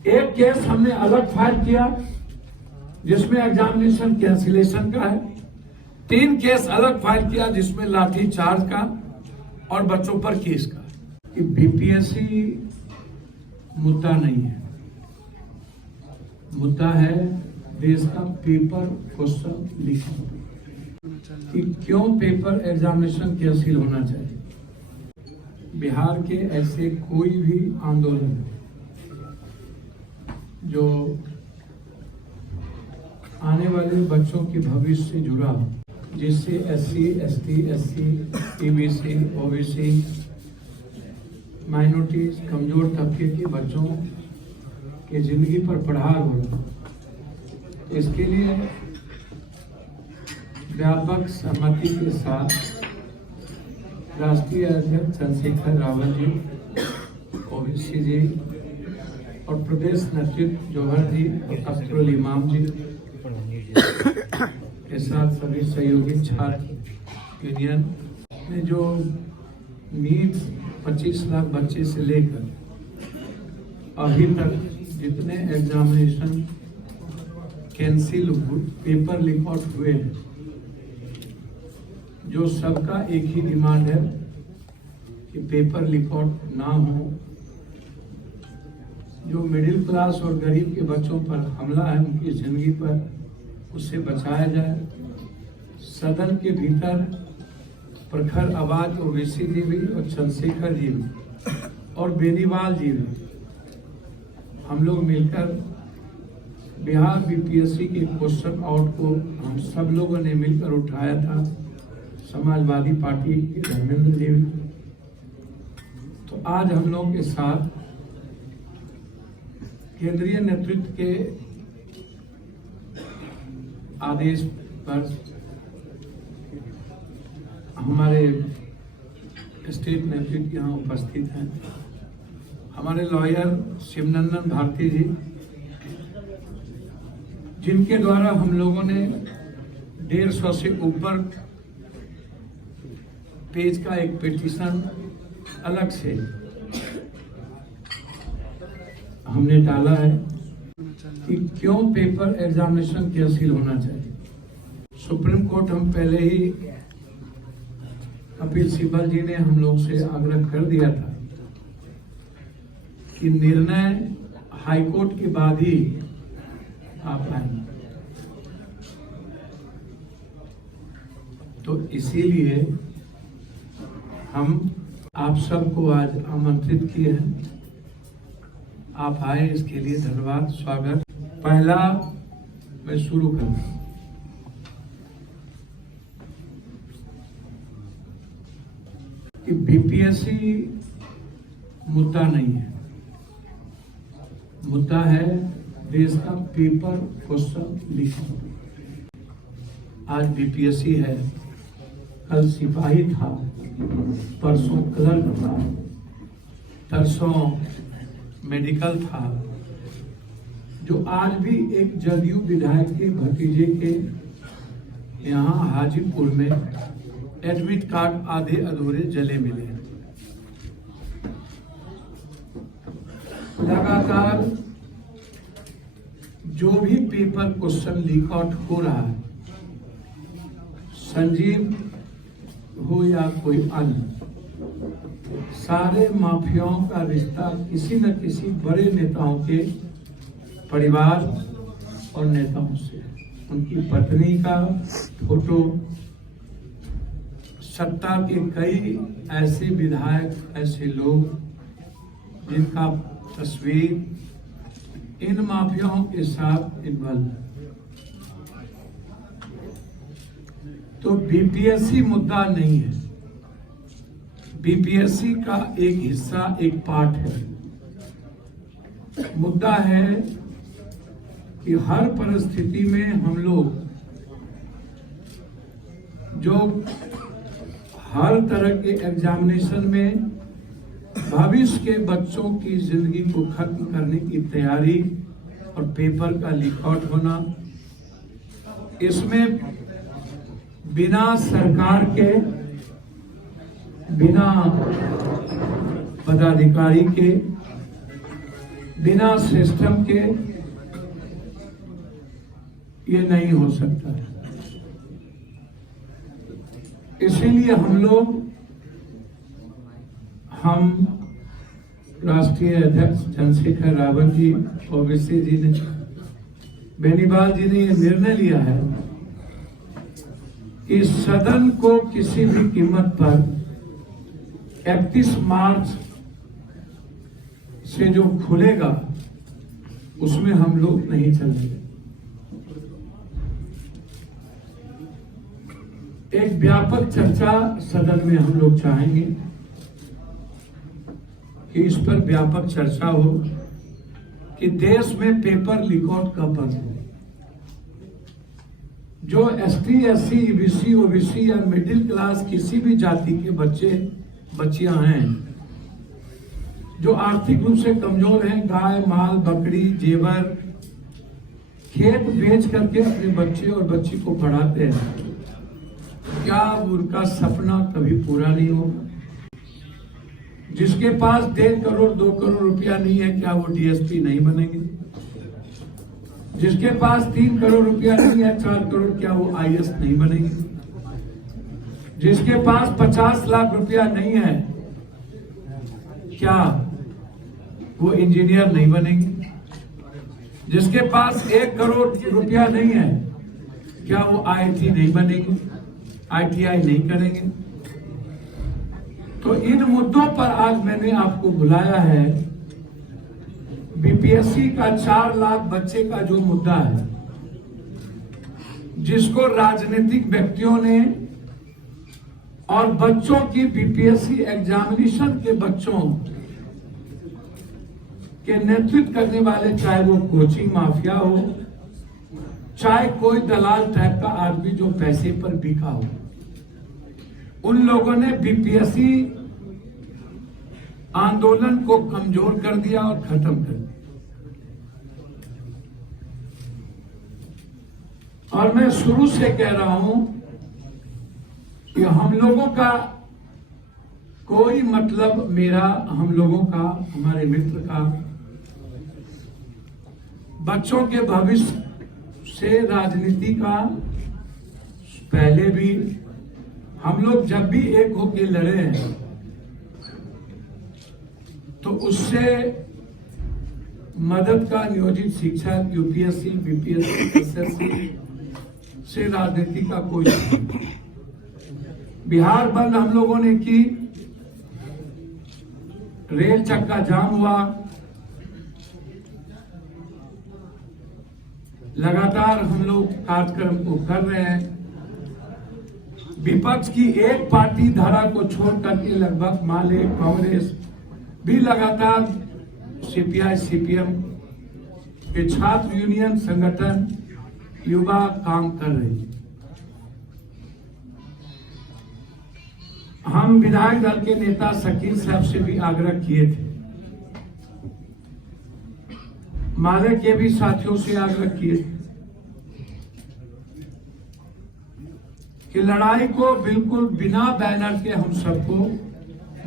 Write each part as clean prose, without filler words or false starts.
एक केस हमने अलग फाइल किया जिसमें एग्जामिनेशन कैंसिलेशन का है। 3 केस अलग फाइल किया जिसमें लाठी चार्ज का और बच्चों पर केस का। कि बीपीएससी मुद्दा नहीं है, मुद्दा है देश का पेपर क्वेश्चन लीक। कि क्यों पेपर एग्जामिनेशन कैंसिल होना चाहिए। बिहार के ऐसे कोई भी आंदोलन जो आने वाले बच्चों के भविष्य से जुड़ा हो, जिससे SC, ST, SC, EBC, OBC, minorities, कमजोर तबके के बच्चों के जिंदगी पर प्रहार हो रहा, इसके लिए व्यापक सहमति के साथ राष्ट्रीय अध्यक्ष चंद्रशेखर रावत जी, OBC जी और प्रदेश नेतृत्व जौहर जी और अख्तरुल इमाम जी के साथ सभी सहयोगी छात्र यूनियन ने जो नीट 25 लाख बच्चे से लेकर अभी तक जितने एग्जामिनेशन कैंसिल हुए, पेपर लीक आउट हुए हैं, जो सबका एक ही डिमांड है कि पेपर लीक आउट ना हो। जो मिडिल क्लास और गरीब के बच्चों पर हमला है, उनकी जिंदगी पर, उससे बचाया जाए। सदन के भीतर प्रखर आवाज ओवैसी जी भी और चंद्रशेखर जी भी और बेनीवाल जी भी हम लोग मिलकर बिहार बीपीएससी के क्वेश्चन आउट को हम सब लोगों ने मिलकर उठाया था। समाजवादी पार्टी के धर्मेंद्र जी भी। तो आज हम लोग के साथ केंद्रीय नेतृत्व के आदेश पर हमारे स्टेट नेतृत्व यहाँ उपस्थित हैं। हमारे लॉयर शिवनंदन भारती जी, जिनके द्वारा हम लोगों ने 150 से ऊपर पेज का एक पिटीशन अलग से हमने डाला है कि क्यों पेपर एग्जामिनेशन कैंसिल होना चाहिए। सुप्रीम कोर्ट हम पहले ही कपिल सिब्बल जी ने हम लोग से आग्रह कर दिया था कि निर्णय हाईकोर्ट के बाद ही आप आएंगे। तो इसीलिए हम आप सबको आज आमंत्रित किए हैं। आप आए, इसके लिए धन्यवाद, स्वागत। पहला मैं शुरू करूंगा कि बीपीएससी मुद्दा नहीं है, मुद्दा है देश का पेपर क्वेश्चन लीक। आज बीपीएससी है, कल सिपाही था, परसों क्लर्क था, परसों मेडिकल था। जो आज भी एक जदयू विधायक के भतीजे के यहाँ हाजीपुर में एडमिट कार्ड आधे अधूरे जले मिले। लगातार जो भी पेपर क्वेश्चन लीक आउट हो रहा है, संजीव हो या कोई अन्य, सारे माफियाओं का रिश्ता किसी न किसी बड़े नेताओं के परिवार और नेताओं से। उनकी पत्नी का फोटो, सत्ता के कई ऐसे विधायक, ऐसे लोग जिनका तस्वीर इन माफियाओं के साथ इन्वॉल्व है। तो बीपीएससी मुद्दा नहीं है, बीपीएससी का एक हिस्सा, एक पार्ट है। मुद्दा है कि हर परिस्थिति में हम लोग जो हर तरह के एग्जामिनेशन में भविष्य के बच्चों की जिंदगी को खत्म करने की तैयारी और पेपर का लीक आउट होना, इसमें बिना सरकार के, बिना पदाधिकारी के, बिना सिस्टम के ये नहीं हो सकता है। इसीलिए हम राष्ट्रीय अध्यक्ष चंद्रशेखर रावत जी, ओवैसी जी ने, बेनीवाल जी ने यह निर्णय लिया है कि सदन को किसी भी कीमत पर 31 मार्च से जो खुलेगा उसमें हम लोग नहीं चलेंगे। एक व्यापक चर्चा सदन में हम लोग चाहेंगे कि इस पर व्यापक चर्चा हो कि देश में पेपर लीक आउट कब बंद हो। जो एसटी, एससी, ईबीसी, ओबीसी या मिडिल क्लास किसी भी जाति के बच्चे बच्चियां हैं जो आर्थिक रूप से कमजोर हैं, गाय, माल, बकरी, जेवर, खेत बेच करके अपने बच्चे और बच्ची को पढ़ाते हैं, क्या उनका सपना कभी पूरा नहीं होगा? जिसके पास 1.5 करोड़ 2 करोड़ रुपया नहीं है, क्या वो डीएसपी नहीं बनेंगे? जिसके पास 3 करोड़ रुपया नहीं है, 4 करोड़, क्या वो आईएएस नहीं बनेंगे? जिसके पास 50 लाख रुपया नहीं है, क्या वो इंजीनियर नहीं बनेंगे? जिसके पास 1 करोड़ रुपया नहीं है, क्या वो आईआईटी नहीं बनेंगे, आईटीआई नहीं करेंगे? तो इन मुद्दों पर आज मैंने आपको बुलाया है। बीपीएससी का 4 लाख बच्चे का जो मुद्दा है, जिसको राजनीतिक व्यक्तियों ने और बच्चों की बीपीएससी एग्जामिनेशन के बच्चों के नेतृत्व करने वाले, चाहे वो कोचिंग माफिया हो, चाहे कोई दलाल टाइप का आदमी जो पैसे पर बिका हो, उन लोगों ने बीपीएससी आंदोलन को कमजोर कर दिया और खत्म कर दिया। और मैं शुरू से कह रहा हूं कि हम लोगों का कोई मतलब, मेरा, हम लोगों का, हमारे मित्र का बच्चों के भविष्य से राजनीति का पहले भी हम लोग जब भी एक होके लड़े हैं तो उससे मदद का नियोजित शिक्षक, यूपीएससी, बीपीएससी, एसएससी से राजनीति का कोई नहीं। बिहार बंद हम लोगों ने की, रेल चक्का जाम हुआ, लगातार हम लोग कार्यक्रम को कर रहे हैं। विपक्ष की एक पार्टी धारा को छोड़ करके लगभग माले, कांग्रेस भी लगातार, सीपीआई, सीपीएम के छात्र यूनियन संगठन, युवा काम कर रही है। हम विधायक दल के नेता शकील साहब से भी आग्रह किए थे, माले के भी साथियों से आग्रह किए थे कि लड़ाई को बिल्कुल बिना बैनर के हम सबको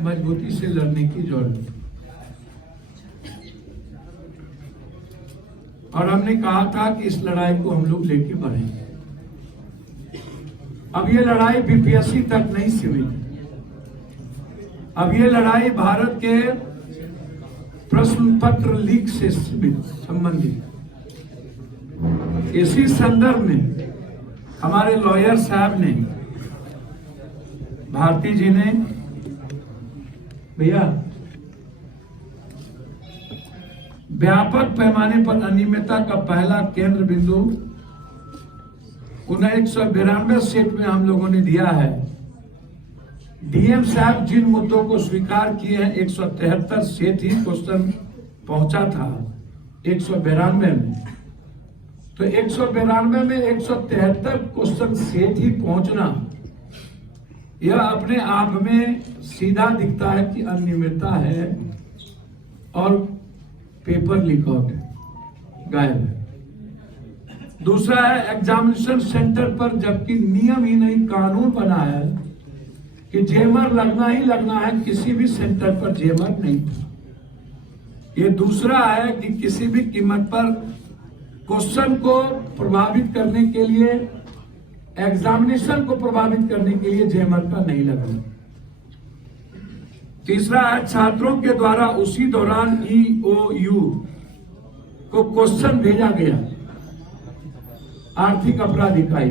मजबूती से लड़ने की जरूरत है। और हमने कहा था कि इस लड़ाई को हम लोग लेके बढ़ेंगे। अब ये लड़ाई बीपीएससी तक नहीं सीमित, अब ये लड़ाई भारत के प्रश्न पत्र लीक से संबंधित। इसी संदर्भ में हमारे लॉयर साहब ने, भारती जी ने, भैया, व्यापक पैमाने पर अनियमितता का पहला केंद्र बिंदु 192 सेट में हम लोगों ने दिया है। डीएम साहब जिन मुद्दों को स्वीकार किए हैं, 173 सेट ही क्वेश्चन पहुंचा था 192 में, तो 192 में 173 क्वेश्चन सेट ही पहुंचना, यह अपने आप में सीधा दिखता है कि अनियमितता है और पेपर लीक आउट है, गायब है। दूसरा है एग्जामिनेशन सेंटर पर, जबकि नियम ही नहीं, कानून बना है कि जेमर लगना ही लगना है, किसी भी सेंटर पर जेमर नहीं था। ये दूसरा है कि किसी भी कीमत पर क्वेश्चन को प्रभावित करने के लिए, एग्जामिनेशन को प्रभावित करने के लिए जैमर का नहीं लगना। तीसरा है छात्रों के द्वारा उसी दौरान EOU को क्वेश्चन भेजा गया आर्थिक अपराध इकाई,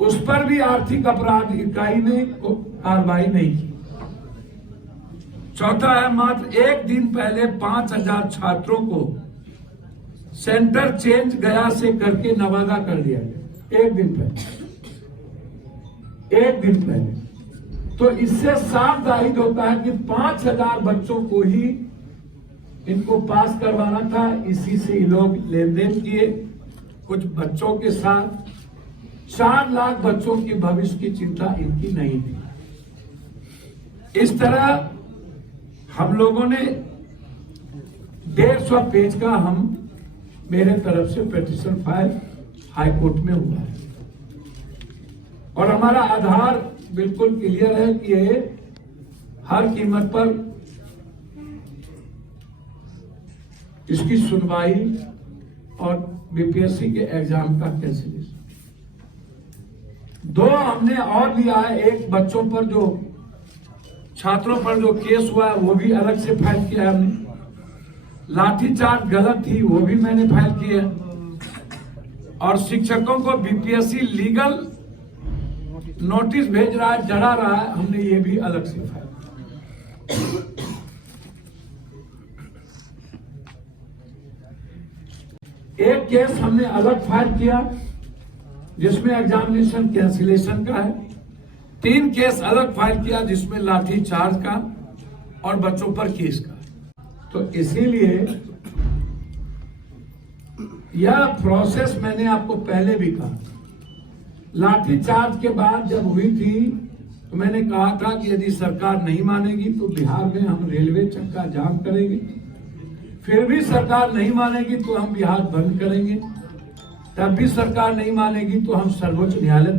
उस पर भी आर्थिक अपराध इकाई ने कार्रवाई नहीं की। चौथा है मात्र एक दिन पहले 5000 छात्रों को सेंटर चेंज गया से करके नवादा कर दिया गया। एक दिन पहले तो इससे साफ जाहिर होता है कि 5000 बच्चों को ही इनको पास करवाना था। इसी से ये लोग लेन देन किए कुछ बच्चों के साथ। 4 लाख बच्चों की भविष्य की चिंता इनकी नहीं थी। इस तरह हम लोगों ने 150 पेज का मेरे तरफ से पिटीशन फाइल हाई कोर्ट में हुआ है और हमारा आधार बिल्कुल क्लियर है कि ये हर कीमत पर इसकी सुनवाई और बीपीएससी के एग्जाम का कैंसिलेशन। 2 हमने और लिया है। एक बच्चों पर जो छात्रों पर जो केस हुआ है वो भी अलग से फाइल किया है हमने। लाठीचार्ज गलत थी वो भी मैंने फाइल किया है। और शिक्षकों को बीपीएससी लीगल नोटिस भेज रहा है, डरा रहा है, हमने ये भी अलग से फाइल। एक केस हमने अलग फाइल किया जिसमें एग्जामिनेशन कैंसिलेशन का है। 3 केस अलग फाइल किया जिसमें लाठी चार्ज का और बच्चों पर केस का। तो इसीलिए यह प्रोसेस मैंने आपको पहले भी कहा। लाठी चार्ज के बाद जब हुई थी तो मैंने कहा था कि यदि सरकार नहीं मानेगी तो बिहार में हम रेलवे चक्का जाम करेंगे। फिर भी सरकार नहीं मानेगी तो हम बिहार बंद करेंगे। तब भी सरकार नहीं मानेगी तो हम सर्वोच्च न्यायालय